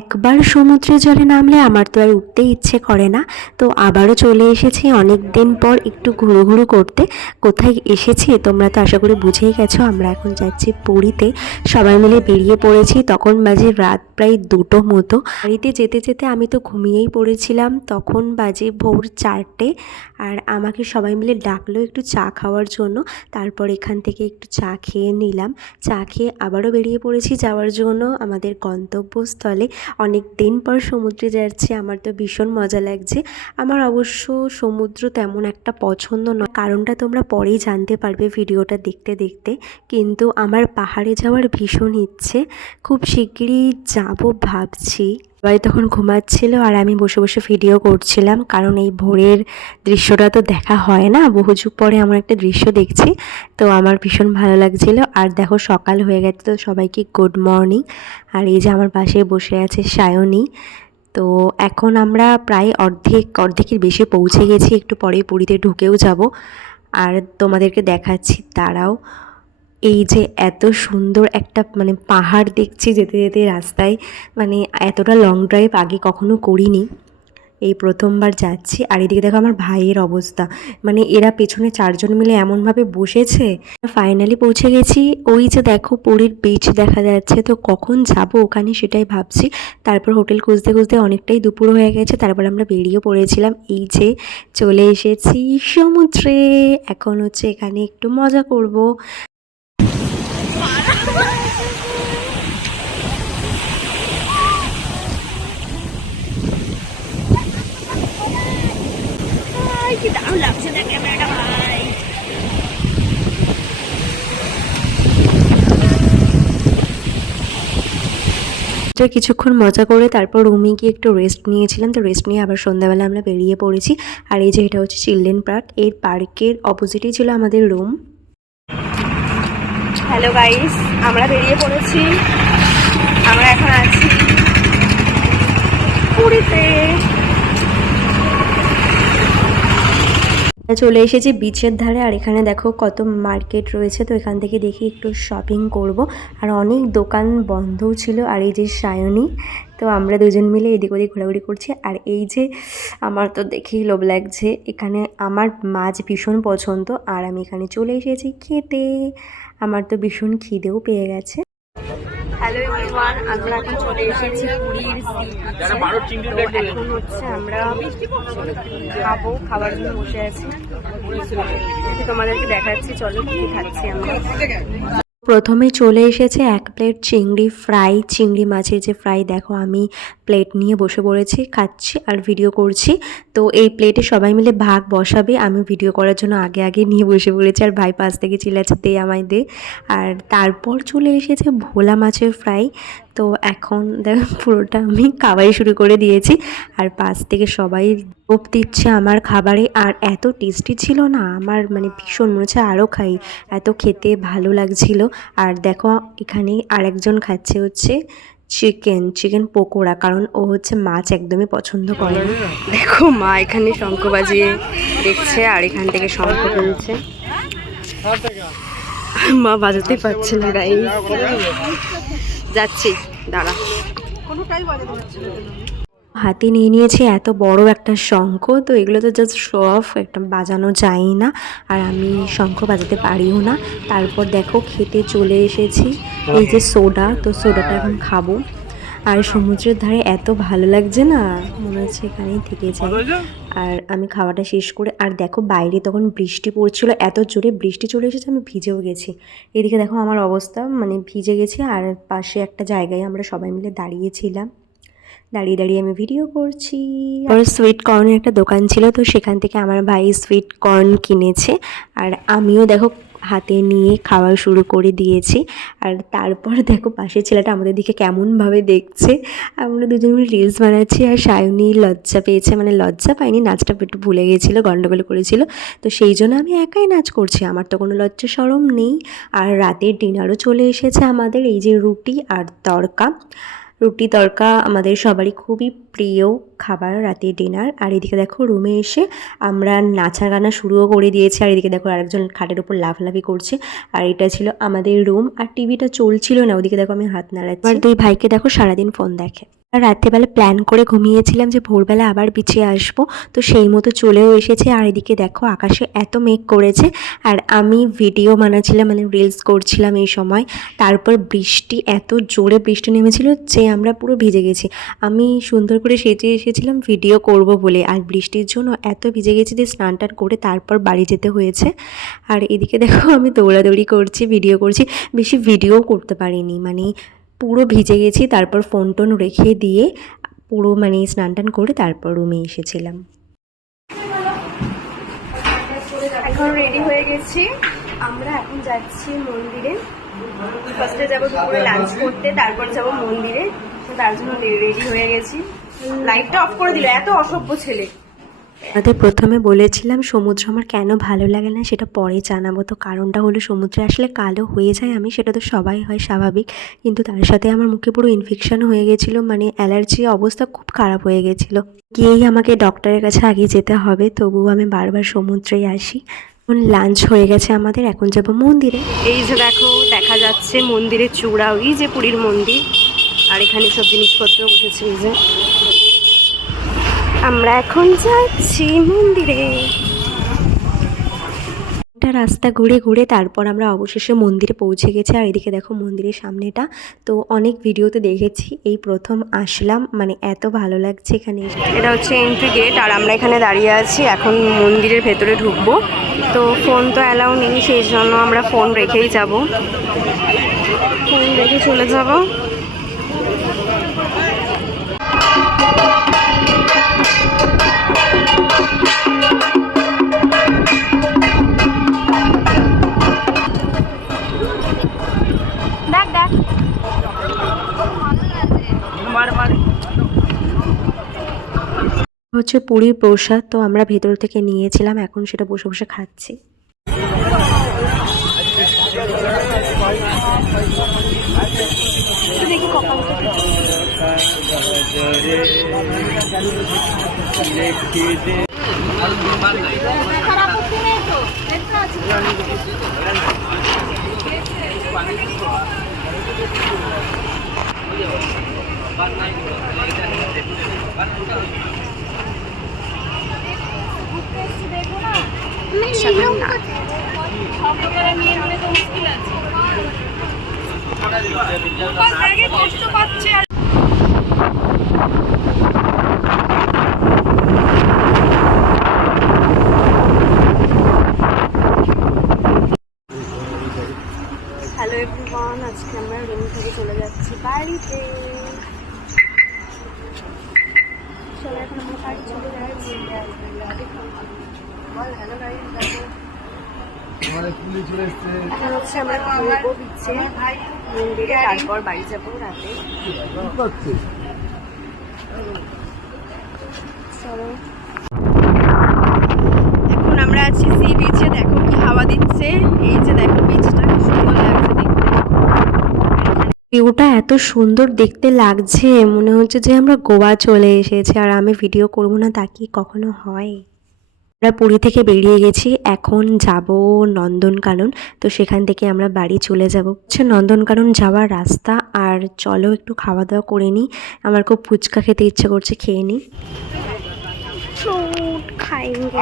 একবার সমুদ্রে জলে নামলে আমার তো আর উঠতে ইচ্ছে করে না। তো আবারও চলে এসেছি অনেক দিন পর একটু ঘুরু করতে। কোথায় এসেছি তোমরা তো আশা করি বুঝেই গেছো। আমরা এখন যাচ্ছি পুরীতে। সবাই মিলে বেরিয়ে পড়েছি, তখন বাজে রাত প্রায় 2টো মতো। বাড়িতে যেতে যেতে আমি তো ঘুমিয়েই পড়েছিলাম, তখন বাজে ভোর 4টে। আর আমাকে সবাই মিলে ডাকলো একটু চা খাওয়ার জন্য। তারপর এখান থেকে একটু চা খেয়ে নিলাম। চা খেয়ে আবারও বেরিয়ে পড়েছি যাওয়ার জন্য আমাদের গন্তব্যস্থলে। অনেক দিন পর সমুদ্রে যাচ্ছি, আমার তো ভীষণ মজা লাগছে। আমার অবশ্য সমুদ্র তেমন একটা পছন্দ নয়, কারণটা তোমরা পরেই জানতে পারবে ভিডিওটা দেখতে দেখতে। কিন্তু আমার পাহাড়ে যাওয়ার ভীষণ ইচ্ছে, খুব শিগগিরই যাব ভাবছি। সবাই তখন ঘুমাচ্ছিল আর আমি বসে বসে ভিডিও করছিলাম, কারণ এই ভোরের দৃশ্যটা তো দেখা হয় না, বহু যুগ পরে আমার একটা দৃশ্য দেখছি। তো আমার ভীষণ ভালো লাগছিল। আর দেখো সকাল হয়ে গেছে, তো সবাইকে গুড মর্নিং। আর এই যে আমার পাশে বসে আছে সায়নী। তো এখন আমরা প্রায় অর্ধেকের বেশি পৌঁছে গেছি, একটু পরেই পুরীতে ঢুকেও যাব। আর তোমাদেরকে দেখাচ্ছি, দাঁড়াও। এই যে এত সুন্দর একটা পাহাড় দেখছি যেতে যেতে রাস্তায়, এতটা লং ড্রাইভ আগে কখনো করিনি, এই প্রথমবার যাচ্ছি। আর এদিকে দেখো আমার ভাইয়ের অবস্থা, এরা পেছনে 4জন মিলে এমনভাবে বসেছে। ফাইনালি পৌঁছে গেছি। ওই যে দেখো পুরীর বিচ দেখা যাচ্ছে, তো কখন যাব ওখানে সেটাই ভাবছি। তারপর হোটেল খুঁজতে খুঁজতে অনেকটাই দুপুর হয়ে গেছে, তারপর আমরা বেরিয়ে পড়েছিলাম। এই যে চলে এসেছি সমুদ্রে, এখন হচ্ছে এখানে একটু মজা করব। কি দারুণ লাগছে না ক্যামেরাটা ভাই। কিছুক্ষণ মজা করে তারপর রুমে গিয়ে একটু রেস্ট নিয়েছিলাম। তো রেস্ট নিয়ে আবার সন্ধ্যাবেলা আমরা বেরিয়ে পড়েছি। আর এই যে এটা হচ্ছে চিলড্রেন পার্ক, এই পার্কের অপোজিটেই ছিল আমাদের রুম। হ্যালো গাইস, আমরা বেরিয়ে পড়েছি। আমরা এখন আছি পুরীতে। চলে এসেছি বিচের ধারে। আর এখানে দেখো কত মার্কেট রয়েছে, তো এখান থেকে দেখি একটু শপিং করব। আর অনেক দোকান বন্ধও ছিল। আর এই যে সায়নী, তো আমরা দুজন মিলে এদিক ওদিক ঘোরাঘুরি করছি। আর এই যে আমার তো দেখেই লোভ লাগছে, এখানে আমার মাছ ভীষণ পছন্দ, আর আমি এখানে চলে এসেছি খেতে। আমার তো ভীষণ খিদেও পেয়ে গেছে। হ্যালো এভরিওয়ান, আমরা এখন চলে এসেছি পুরীর এখন হচ্ছে আমরা খাবো, খাবার জন্য বসে আছি। তোমাদেরকে দেখাচ্ছি, চলো কি খাচ্ছি আমরা। প্রথমে চলে এসেছে 1 প্লেট চিংড়ি ফ্রাই, চিংড়ি মাছের যে ফ্রাই। দেখো আমি প্লেট নিয়ে বসে পড়েছি, খাচ্ছি আর ভিডিও করছি। তো এই প্লেটে সবাই মিলে ভাগ বসাবে, আমি ভিডিও করার জন্য আগে আগে নিয়ে বসে পড়েছি। আর ভাই পাশ থেকে চিল্লাচ্ছে দে আমায় দে। আর তারপর চলে এসেছে ভোলা মাছের ফ্রাই। তো এখন দেখো পুরোটা আমি খাওয়াই শুরু করে দিয়েছি। আর পাশ থেকে সবাই লোভ দিচ্ছে আমার খাবারে। আর এত টেস্টি ছিল না, আমার ভীষণ মনে হচ্ছে আরও খাই, এত খেতে ভালো লাগছিল। আর দেখো এখানে আরেকজন খাচ্ছে হচ্ছে চিকেন পকোড়া, কারণ ও হচ্ছে মাছ একদমই পছন্দ করে না। দেখো মা এখানে শঙ্খ বাজিয়ে দেখছে, আর এখান থেকে শঙ্খ তুলছে। মা বাজাতে পারছে না গাইস, যাচ্ছি দাঁড়া। হাতে নিয়ে নিয়েছে এত বড় একটা শঙ্খ, তো এগুলো তো জাস্ট শো অফ, একটা বাজানো যায় না। আর আমি শঙ্খ বাজাতে পারিও না। তারপর দেখো খেতে চলে এসেছি, এই যে সোডা, তো সোডাটা এখন খাবো। আর সমুদ্রের ধারে এত ভালো লাগছে না, মনে হচ্ছে এখানেই থেকে যাই। আর আমি খাওয়াটা শেষ করে, আর দেখো বাইরে তখন বৃষ্টি পড়ছিল, এত জোরে বৃষ্টি চলে এসেছে, আমি ভিজেও গেছি। এদিকে দেখো আমার অবস্থা, ভিজে গেছি। আর পাশে একটা জায়গায় আমরা সবাই মিলে দাঁড়িয়েছিলাম, দাঁড়িয়ে দাঁড়িয়ে আমি ভিডিও করছি। আর সুইট কর্নের একটা দোকান ছিল, তো সেখান থেকে আমার ভাই সুইট কর্ন কিনেছে। আর আমিও দেখো হাতে নিয়ে খাওয়া শুরু করে দিয়েছি। আর তারপর দেখো পাশের ছেলেটা আমাদের দিকে কেমনভাবে দেখছে। আমরা দুজন মিলে রিলস বানাচ্ছি। আর সায়নী লজ্জা পেয়েছে, লজ্জা পাইনি, নাচটা একটু ভুলে গেছিলো, গন্ডগোল করেছিল। তো সেই জন্য আমি একাই নাচ করছি, আমার তো কোনো লজ্জা শরম নেই। আর রাতের ডিনারও চলে এসেছে আমাদের, এই যে রুটি আর তড়কা। রুটি তড়কা আমাদের সবারই খুবই প্রিয় খাবার, রাতের ডিনার। আর এদিকে দেখো রুমে এসে আমরা নাচা গানা শুরুও করে দিয়েছি। আর এদিকে দেখো আরেকজন খাটের উপর লাফালাফি করছে। আর এটা ছিল আমাদের রুম, আর টিভিটা চলছিল না, ওদিকে দেখো আমি হাত নাড়াচ্ছি। আর 2 ভাইকে দেখো সারাদিন ফোন দেখে। রাত্রেবেলা প্ল্যান করে ঘুমিয়েছিলাম যে ভোরবেলা আবার বিচে আসবো, তো সেই মতো চলেও এসেছে। আর এদিকে দেখো আকাশে এত মেঘ করেছে, আর আমি ভিডিও বানাচ্ছিলাম মানে রিলস করছিলাম এই সময়। তারপর বৃষ্টি, এত জোরে বৃষ্টি নেমেছিল যে আমরা পুরো ভিজে গেছি। আমি সুন্দর করে সেজে এসেছিলাম ভিডিও করব বলে, আর বৃষ্টির জন্য এত ভিজে গেছি যে স্নান টান করে তারপর বাড়ি যেতে হয়েছে। আর এদিকে দেখো আমি দৌড়াদৌড়ি করছি, ভিডিও করছি, বেশি ভিডিও করতে পারিনি, মানে পুরো ভিজে গেছি। তারপর ফোন টোন রেখে দিয়ে পুরো মানে স্নান টান করে তারপর রুমে এসেছিলাম। এখন রেডি হয়ে গেছি, আমরা এখন যাচ্ছি মন্দিরে। ফার্স্টে যাবো দুপুরে লাঞ্চ করতে, তারপর যাবো মন্দিরে। তো তার জন্য রেডি হয়ে গেছি। লাইটটা অফ করে দিল, এত অসভ্য ছেলে। আমাদের প্রথমে বলেছিলাম সমুদ্র আমার কেন ভালো লাগে না সেটা পরে জানাবো। তো কারণটা হলো সমুদ্রে আসলে কালো হয়ে যায় আমি, সেটা তো সবাই হয় স্বাভাবিক, কিন্তু তার সাথে আমার মুখে পুরো ইনফেকশন হয়ে গেছিলো, মানে অ্যালার্জি অবস্থা খুব খারাপ হয়ে গেছিলো। গিয়েই আমাকে ডক্টরের কাছে আগে যেতে হবে, তবুও আমি বারবার সমুদ্রেই আসি। এখন লাঞ্চ হয়ে গেছে আমাদের, এখন যাবো মন্দিরে। এই যে দেখো দেখা যাচ্ছে মন্দিরের চূড়া, ওই যে পুরীর মন্দির। আর এখানে সব জিনিসপত্র উঠেছে। এই যে আমরা এখন যাচ্ছি মন্দিরে। একটা রাস্তা ঘুরে ঘুরে তারপর আমরা অবশেষে মন্দিরে পৌঁছে গেছি। আর এদিকে দেখো মন্দিরের সামনেটা তো অনেক ভিডিওতে দেখেছি, এই প্রথম আসলাম, মানে এত ভালো লাগছে এখানে। এটা হচ্ছে এন্ট্রি গেট, আর আমরা এখানে দাঁড়িয়ে আছি, এখন মন্দিরের ভেতরে ঢুকবো। তো ফোন তো অ্যালাউ নেই, সেই জন্য আমরা ফোন রেখেই যাব, ফোন রেখে চলে যাব। হচ্ছে পুরীর প্রসাদ, তো আমরা ভেতর থেকে নিয়েছিলাম, এখন সেটা বসে বসে খাচ্ছি। কষ্ট পাচ্ছে। হ্যালো এভরিওয়ান, আজকে আমরা রুম থেকে চলে যাচ্ছি বাড়িতে। চলো এখন আমরা বাড়ি চলে যাচ্ছি। এখন হচ্ছে আমরা ঘুরবো বিচে, মন্দিরে, তারপর বাড়ি যাবো রাতে। চলো এখন আমরা আছি সি বিচে, দেখো কি হাওয়া দিচ্ছে। এই যে দেখো বিচটা কি সুন্দর লাগছে দেখতে। ভিউটা এত সুন্দর দেখতে লাগছে, মনে হচ্ছে যে আমরা গোয়া চলে এসেছি। আর আমি ভিডিও করব না তা কি কখনো হয়? আমরা পুরী থেকে বেরিয়ে গেছি, এখন যাব নন্দনকানন। তো সেখান থেকে আমরা বাড়ি চলে যাব। হচ্ছে নন্দনকানন যাওয়ার রাস্তা। আর চলো একটু খাওয়া দাওয়া করে নিই, আমার খুব ফুচকা খেতে ইচ্ছে করছে, খেয়ে নিই। फ्रूट खाएंगे,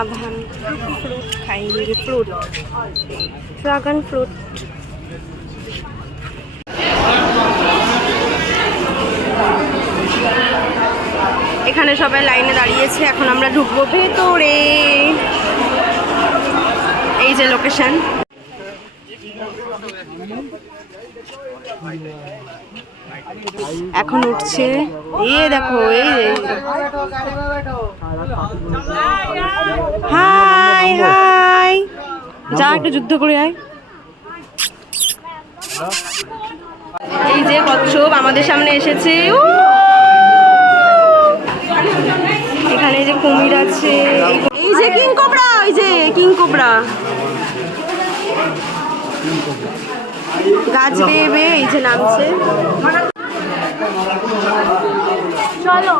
अब हम फ्रूट खाएंगे, फ्रूट ड्रैगन फ्रूट। এখানে সবাই লাইনে দাঁড়িয়েছে, এখন আমরা ঢুকবো ভেতরে। এই যে লোকেশন। এখন উঠছে, এই দেখো, এই হাই হাই, যা একটু যুদ্ধ করে আয়। এই যে কচ্ছপ আমাদের সামনে এসেছে। এখানে এই যে কুমির আছে, এই যে কিং কোবরা, ওই যে কিং কোবরা গাছ বেয়ে বেয়ে এই যে নামছে। চলো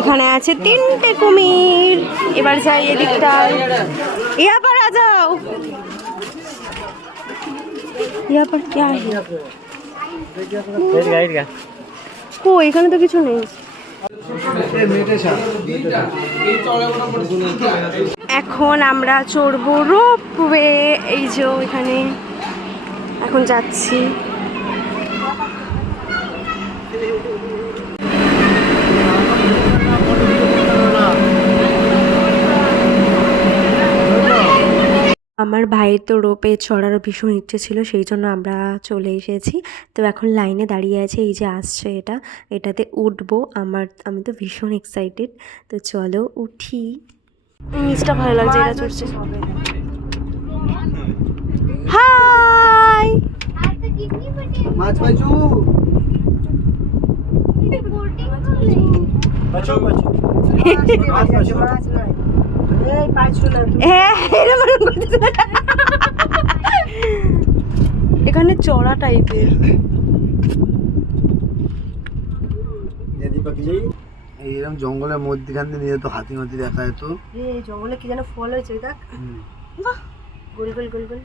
এখানে আছে 3টে কুমির। এবার যাই এদিকটায়। यहाँ पर आ जाओ। यहाँ पर क्या है? ও এখানে তো কিছু নেই। এখন আমরা চড়বো রোপওয়ে। এই যে এখানে এখন যাচ্ছি। আমার ভাইয়ের তো রোপে চড়ারও ভীষণ ইচ্ছে ছিল, সেই জন্য আমরা চলে এসেছি। তো এখন লাইনে দাঁড়িয়ে আছে, এই যে আসছে এটাতে উঠবো। আমি তো ভীষণ এক্সাইটেড। তো চলো উঠি। নিচটা ভালো লাগছে, এটা চড়ছে। হাই মাছ পাইছু এখানে চড়া টাইপের। এইরকম জঙ্গলের মধ্যখান দিয়ে নিয়ে তো হাতি মাতি দেখা যেত। জঙ্গলে কি যেন ফল হয়েছে দেখ, গোল গোল গোল গোল।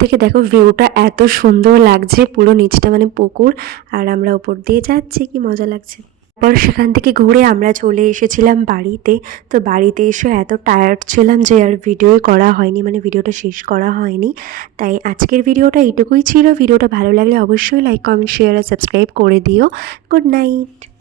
থেকে দেখো ভিউটা এত সুন্দর লাগছে, পুরো নিচটা মানে পুকুর, আর আমরা উপর দিয়ে যাচ্ছি, কি মজা লাগছে। তারপর সেখান থেকে ঘুরে আমরা চলে এসেছিলাম বাড়িতে। তো বাড়িতে এসে এত টায়ার্ড ছিলাম যে আর ভিডিওই করা হয়নি, মানে ভিডিওটা শেষ করা হয়নি। তাই আজকের ভিডিওটা এইটুকুই ছিল। ভিডিওটা ভালো লাগলে অবশ্যই লাইক, কমেন্ট, শেয়ার আর সাবস্ক্রাইব করে দিও। Good night.